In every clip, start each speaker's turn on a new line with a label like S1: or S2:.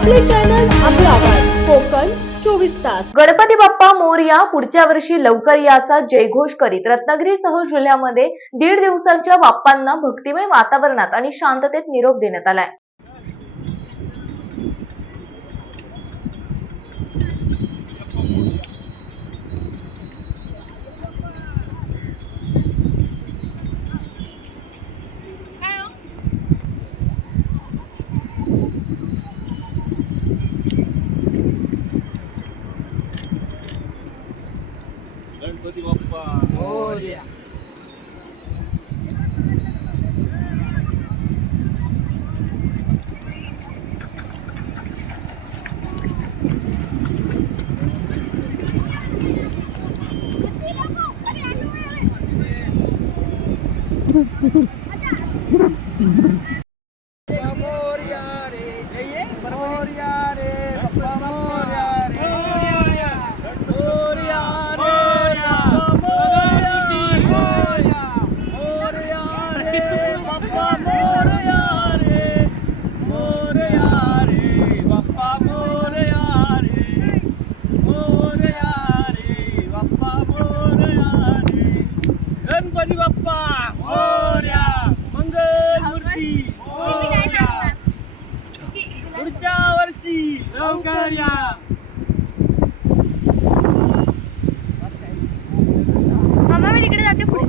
S1: आपले चॅनल आपला आवाज चोवीस तास
S2: गणपती बाप्पा मोरया पुढच्या वर्षी लवकर याचा जयघोष करीत रत्नागिरीसह जिल्ह्यामध्ये दीड दिवसांच्या बाप्पांना भक्तिमय वातावरणात आणि शांततेत निरोप देण्यात आलाय
S3: गणपती बाप्पा
S4: मोर्या लवकर या
S5: मम्मा मी तिकडे जाते पुढे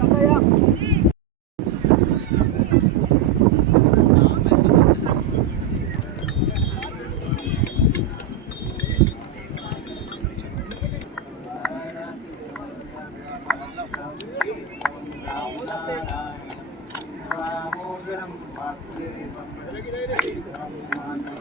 S5: Thank you.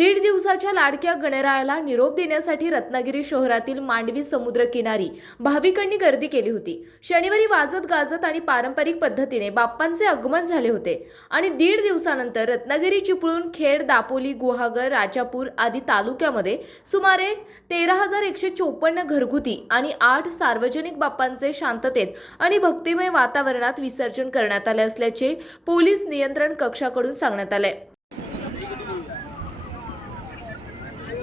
S2: दीड दिवसाच्या लाडक्या गणरायाला निरोप देण्यासाठी रत्नागिरी शहरातील मांडवी समुद्र किनारी भाविकांनी गर्दी केली होती शनिवारी वाजत गाजत आणि पारंपरिक पद्धतीने बाप्पांचे आगमन झाले होते आणि दीड दिवसानंतर रत्नागिरी चिपळूण खेड दापोली गुहागर राजापूर आदी तालुक्यामध्ये सुमारे तेरा हजार एकशे चोपन्न घरगुती आणि आठ सार्वजनिक बाप्पांचे शांततेत आणि भक्तिमय वातावरणात विसर्जन करण्यात आले असल्याचे पोलीस नियंत्रण कक्षाकडून सांगण्यात आले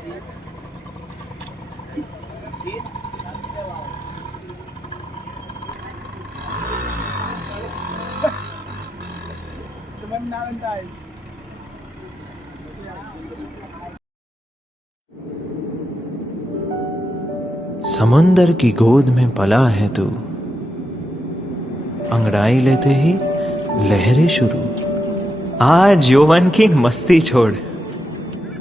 S6: समंदर की गोद में पला है तू अंगड़ाई लेते ही लहरें शुरू आज यौवन की मस्ती छोड़